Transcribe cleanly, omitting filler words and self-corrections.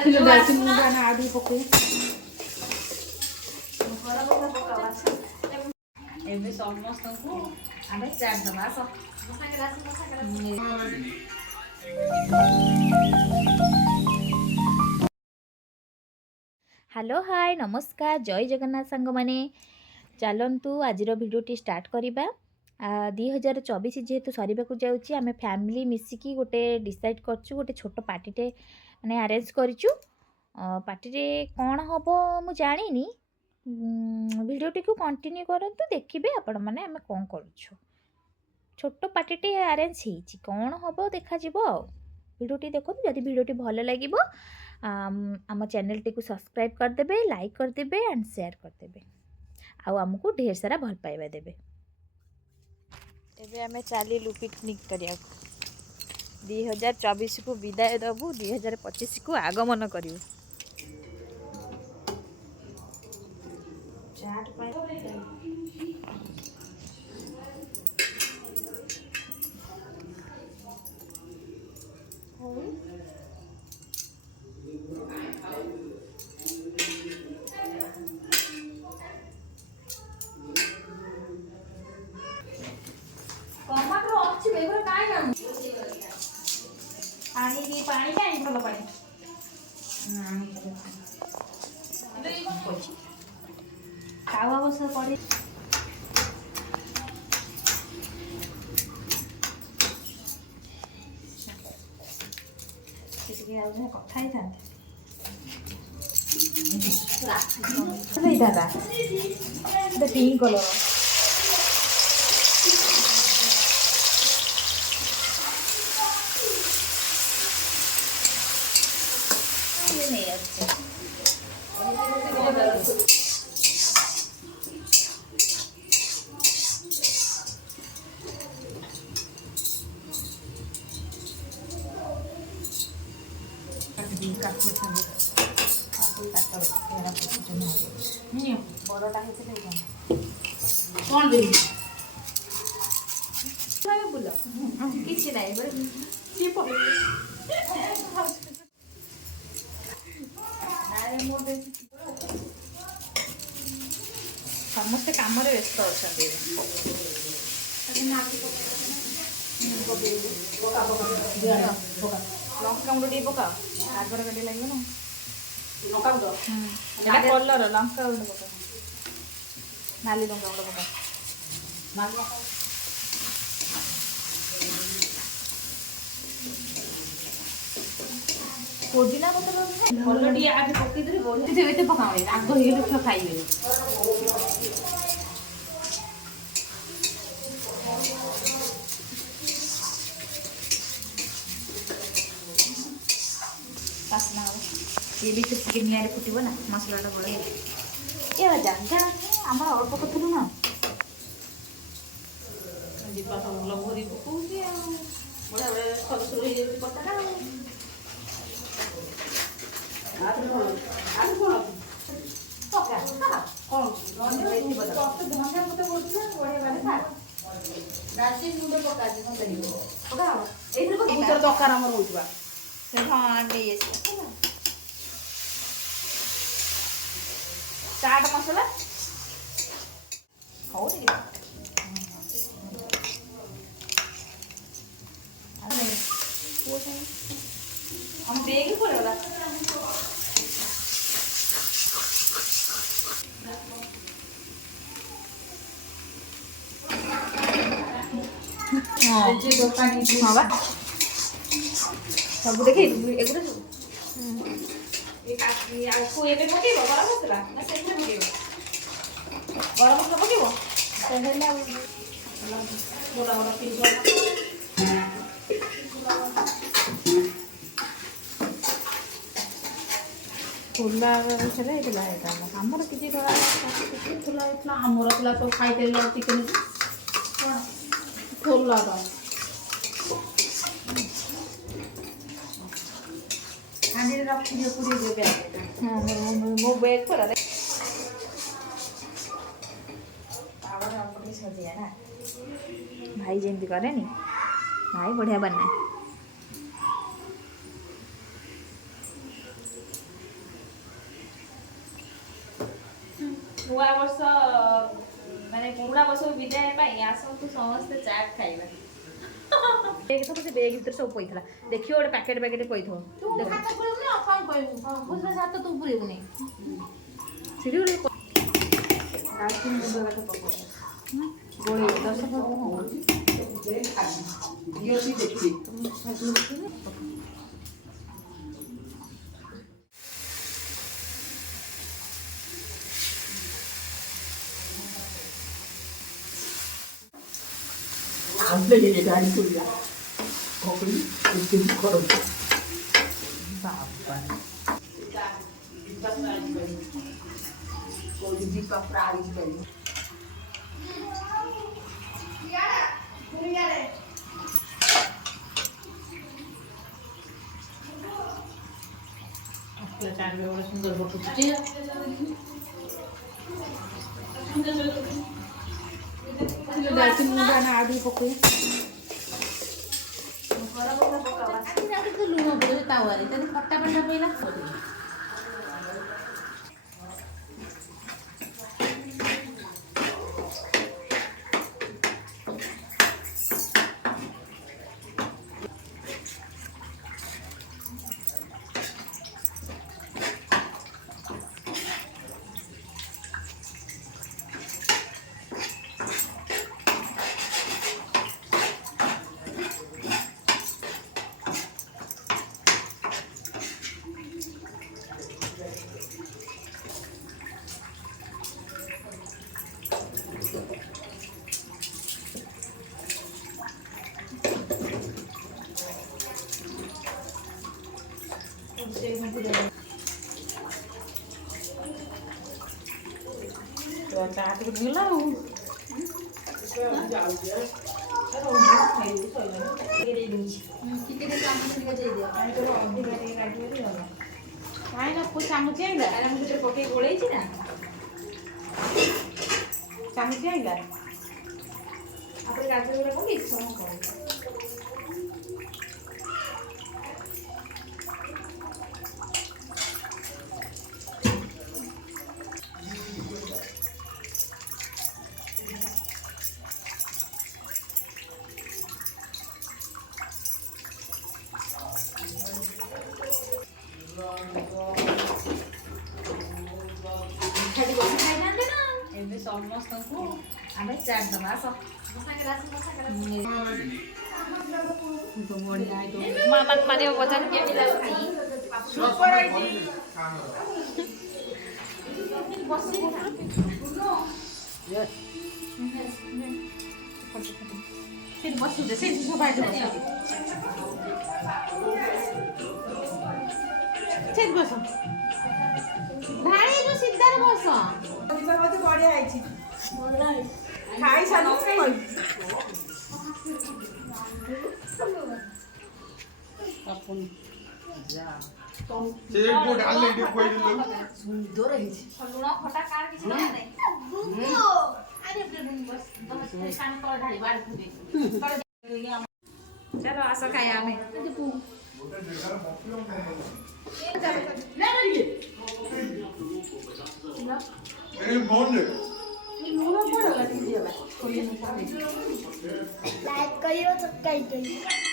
ଏବେ ସମସ୍ତଙ୍କୁ ଆମେ ଚାଟ୍ ଦବା ଆସ। हेलो हाय नमस्कार जय जगन्नाथ सांग माने चलतु आज भिडियोटी स्टार्ट करवा 2024 जेहेतु सरीबाकू जाऊँगी आम फैमिली मिसिकी गोटे डिसाइड करछु गोटे छोट पार्टीटे माने अरेंज करिचु पार्टी कौन हम मु जानी भिडियोटी को कंटिन्यू करंतु देखिबे आपण माने आम कौन करूछु छोट पार्टीटे अरेंज होईची कौन हम देखा जिवो भिडियोटी देखो जदि भिडियोटी भल लगे आम चैनल टी को सब्सक्राइब करदे लाइक करदे एंड शेयर करदे आमको ढेर सारा भल पाइबा देबे। एबे आमे चलिलु पिकनिक करिया 2024 को विदाय दबु 2025 को आगमन करियो। चाट पानी काई भल पानी खावा बस पड़े कथा पिंक कलर बड़टा कौन दे बुल कि ना समस्ते कम व्यस्त अच्छा लंका गुंड टे पका आगर गाड़ी लगे ना लंका गुंड कलर लंका गुंड पका नाली लंका गुंड पका पुदीना पत्र कलर टी आगे पकई दे बोलते पकावे आग हो खाइबे बासना ये भी चिके निआरे फुटब ना मसलाटा बड़ ये जगह आम अल्प कथलु ना दीपा सब लभरी पकाऊँगी बढ़िया बढ़िया सरसुर हो जाए कटाटा दरकार आम होगा हाँ नहीं चाट मसला हो हम बेगी पड़ेगा हाँ सब देखे एगुड़ा सब ये पकड़ गरम मसला ना से गरम मसला पकड़ बड़ा बड़ा पीस खुला आमर किसी खुला आमर खुला तो खाई चिकेन खुला रखी पूरी मो बैग पर सजिया ना भाई जमी करे नी भाई बढ़िया बना ନୂଆ ବର୍ଷ ମାନେ ପୁରୁଣା ବର୍ଷ ବିଦାୟ ପାଇଁ ଆସନ୍ତୁ ସମସ୍ତେ ଚାଟ୍ ଖାଇବା। ବେଗ ତ ସେ ବେଗ ଭିତରେ ସବୁ ପଇଥିଲା ଦେଖିବ ଗୋଟେ ପ୍ୟାକେଟ ପଇଥିବ ତୁ ପୁରେଇବୁନି ସେଠି ଗୋଟେ ଗୋଳେଇ ଦଶ 안돼 얘가 아니 소리야. 거기 이렇게 걸어. 바빠. 거기 밑밥 프라이 거리. आपल्या चांगलं एवढं सुंदर बघू दालचिनी मुंडा आधी पकूया. ଲୁଣ ପକେଇଲେ ତାୱାରେ ତାହେଲେ ଖଟା ପାଣିଟା ପଇଲା ଚାଟ ଗଲା ଆଉ କାଇଁ ନା ଚାମୁଚି ଆଇଲା ମୁଁ ଭିତରେ ପକେଇ ଗୋଳେଇଛି ନା ଚାମୁଚି ଆଇଲା ଆପଣ ଗାଜର ଗୁଡ଼ା ପକେଇଛି ସବୁ କଣ ଏବେ ସମସ୍ତଙ୍କୁ ଆମେ ଚାଟ୍ ଦବା ଆସ ମାମାକୁ ମାରିବ ବଜାର କେମିତି ଯାଉ ଖାଇ ସେଠି ବସୁଛେ ସେଇଠି ସବାଇ ସେଇଠି ବସ ଭାଇ ଯୋଉ ସିଧାରେ ବସ ମତେ ବଢିଆ ହେଇଛି. ଖାଇ ସାରୁ ସୁନ୍ଦର ହେଇଛି ଲୁଣ ଖଟା କାହାର କିଛି ଦରକାର ନାହିଁ ଚାଲ ଆସ ଖାଇବା ଆମେ लाइक करियो सब्सक्राइब करियो